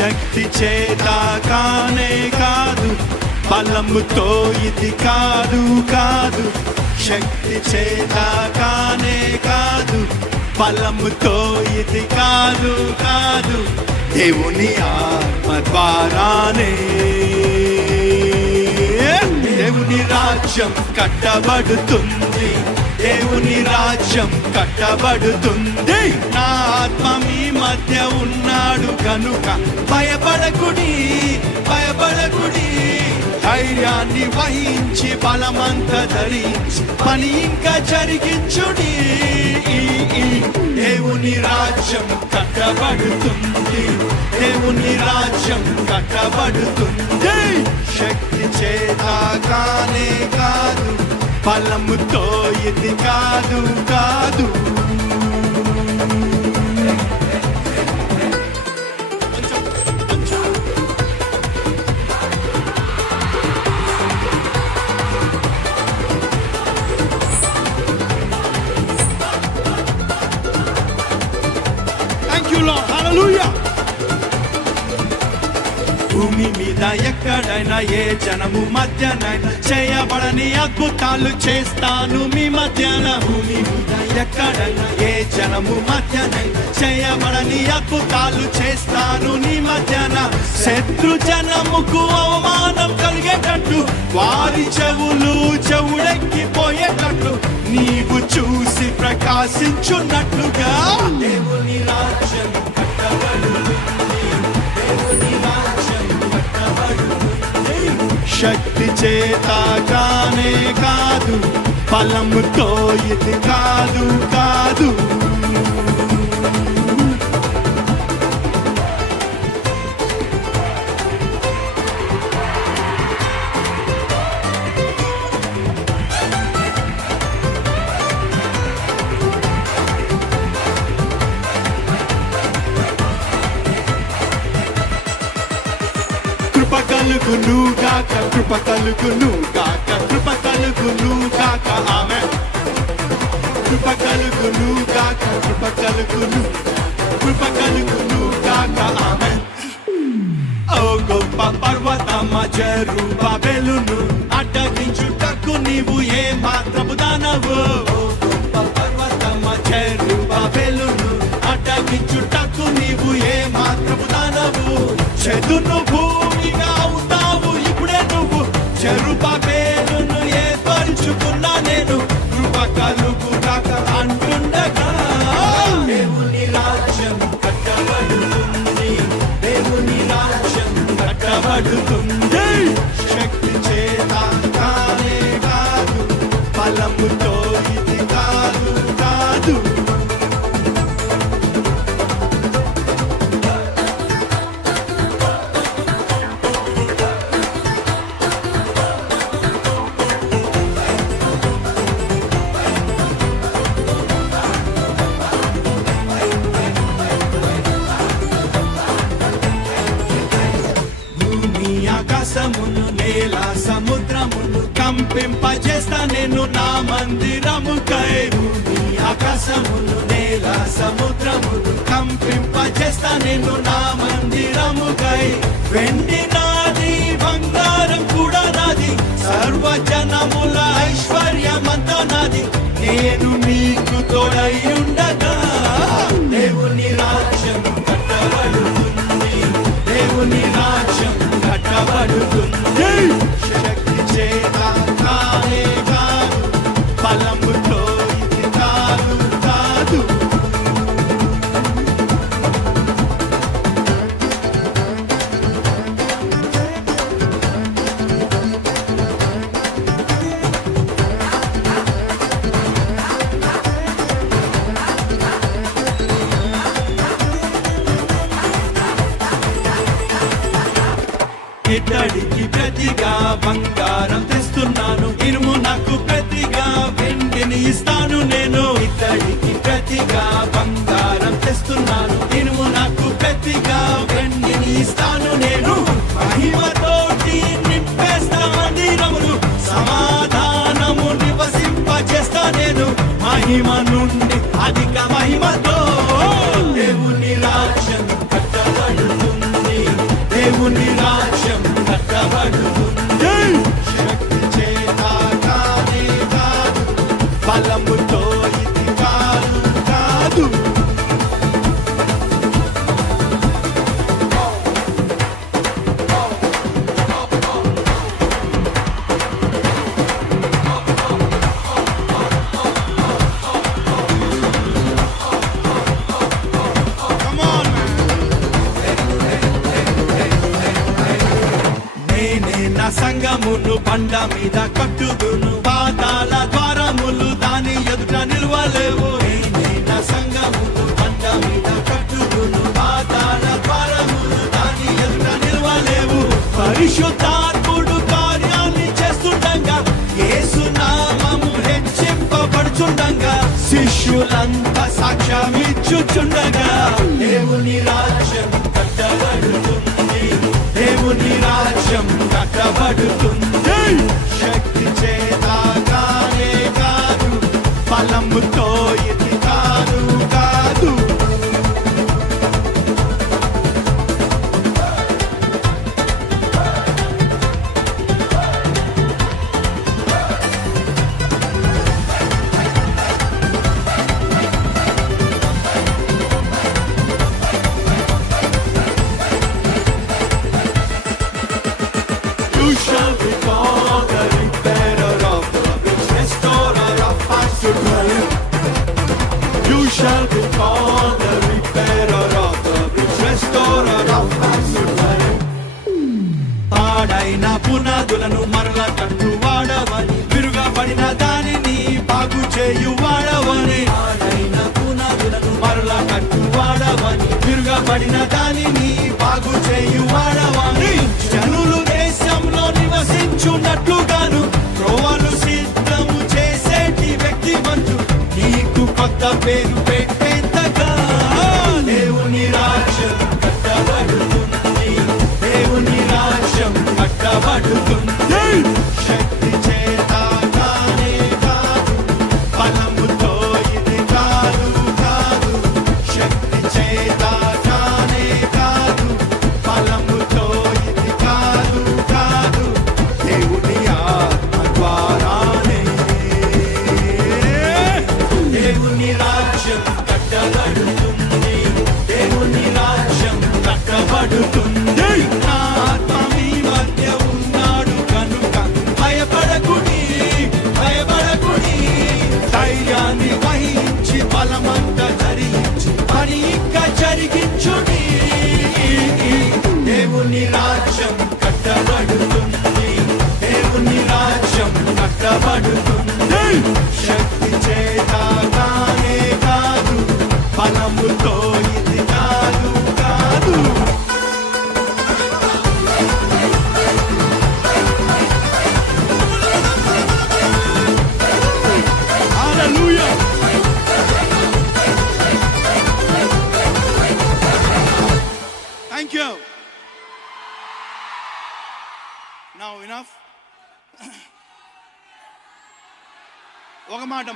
శక్తి చేత కానే కాదు, బలముతో ఇది కాదు కాదు. శక్తి చేత కానే కాదు, బలముతో ఇది కాదు కాదు. దేవుని ఆత్మ ద్వారానే దేవుని రాజ్యం కట్టబడుతుంది, దేవుని రాజ్యం కట్టబడుతుంది. నా ఆత్మ మీ మధ్య ఉన్నాడు కనుక భయపడకుడి భయపడకుడి. ధైర్యాన్ని వహించి బలమంత ధరించి పని ఇంకా జరిగించుడి. దేవుని రాజ్యం కట్టబడుతుంది, దేవుని రాజ్యం కట్టబడుతుంది. శక్తి చేత కానే కాదు, బలముతో ఇది కాదు కాదు. Thank you, Lord. Hallelujah. భూమి మీద ఎక్కడైనా ఏ జనము మధ్యనైనా చేయబడని అద్భుతాలు చేస్తాను మీ మధ్యన. భూమి మీద ఎక్కడైనా ఏ జనము మధ్యనైనా చేయబడని అద్భుతాలు చేస్తాను నీ మధ్యన. శత్రు జనముకు అవమానం కలిగేటట్టు, వారి చెవులు చెవుడెక్కిపోయేటట్లు నీవు చూసి ప్రకాశించున్నట్లుగా దేవుని రాజ్యం కట్టబడుతుంది, దేవుని రాజ్యం కట్టబడుతుంది. శక్తి చేత కానే కాదు, బలముతో ఇది కాదు కాదు. కృప కలుగును గాక, కృప కలుగును గాక, కృప కలుగును గాక. ఆమేన్. కృప కలుగును గాక, కృప కలుగును, కృప కలుగును గాక. ఆమేన్. ఓ గొప్ప పర్వతమ జెరుబాబెలును అడ్డగించుటకు నీవు ఏ మాత్రము దానవు. ఓ గొప్ప పర్వతమ జెరుబాబెలును అడ్డగించుటకు నీవు ఏ మాత్రము దానవు. చెదును భూమిగా అవుతావు ఇప్పుడే నువ్వు, జెరుబాబెలును ఏర్పరుచుకున్నా నేను. కృప కలుగుగాక అంటుండగా దేవుని రాజ్యం కట్టబడుతుంది, దేవుని రాజ్యం కట్టబడుతుంది. శక్తి చేత కానే కాదు, బలముతో ఇది కాదు కాదు. ఆకాశమును నేల సముద్రమును కంపింపజేస్తా నేను నా మందిరముకై. భూమి ఆకాశమును నేల సముద్రమును కంపింపజేస్తా నేను నా మందిరముకై. వెండి నాది, బంగారం కూడా నాది, సర్వజనముల ఐశ్వర్యమంతా నాది. నేను మీకు తోడై ఉండగా దేవుని రాజ్యం కట్టబడుతుంది, దేవుని రాజ్యం కట్టబడుతుంది. శక్తి చేత కానే కాదు, బలముతో ఇది కాదు కాదు. ఇతడికి ప్రతిగా బంగారం తెస్తున్నాను, ఇనుము నాకు ప్రతిగా వెండిని ఇస్తాను నేను. ఇతడికి ప్రతిగా బంగారం తెస్తున్నాను, ఇనుము నాకు ప్రతిగా వెండిని ఇస్తాను నేను. మహిమతోటి నింపేస్తా మందిరమును, సమాధానము నివసింపజేస్తా నేను. మహిమ నుండి అధిక మహిమతో దేవుని రాజ్యం కట్టబడుతుంది, నా సంగమును బండ మీద కట్టుదును, పాతాళ ద్వారములు దాని ఎదుట నిలవలేవు. నేనే నా సంగమును బండ మీద కట్టుదును, పాతాళ ద్వారములు దాని ఎదుట నిలవలేవు. పరిశుద్ధాత్ముడు కార్యాన్ని చేస్తుండగా, యేసు నామము హెచ్చింపబడుచుండగా, శిష్యులంతా సాక్ష్యమిచ్చుచుండగా, దేవుని రాజ్యం కట్టబడుతుంది, దేవుని రాజ్యం కట్టబడుతుంది. శక్తి చేతగానే కాదు, బలముతో ఇది కాదు కాదు. You shall be called the repairer of the breach, restorer of past dwelling. You shall be called the repairer of the breach, restorer of past dwelling. పాడైన పునాదులను మరల కట్టువాడవని, విరుగబడిన దానిని బాగు చేయువాడవని. పాడైన పునాదులను మరల కట్టువాడవని, విరుగబడిన దానిని బాగు చేయువాడవని. జనులు దేశంలో నివసించున్నట్లుగాను త్రోవలు సిద్ధము చేసేటి వ్యక్తిమంతు, నీకు కొత్త పేరు పెట్టేంతగా. దేవుని రాజ్యం కట్టబడుతుంది, దేవుని రాజ్యం కట్టబడుతుంది. శక్తి చేతగానే కాదు, బలముతో ఇది కాదు కాదు. శక్తి చేతగానే కాదు, బలముతో ఇది కాదు కాదు. దేవుని ఆత్మ ద్వారానే. దేవుని రాజ్యం కట్టబడుతుంది, దేవుని రాజ్యం కట్టబడుతుంది. నా ఆత్మ మీ మధ్య ఉన్నాడు కనుక భయపడకుడి, భయపడకుడి. ధైర్యాన్ని వహించి బలమంతా ధరించి పని ఇంకా జరిగించుడి. దేవుని రాజ్యం కట్టబడుతుంది, దేవుని రాజ్యం కట్టబడుతుంది. శక్తి చేతగానే కాదు, బలముతో ఇది కాదు కాదు. Hallelujah. Thank you. Now enough. ఒక మాట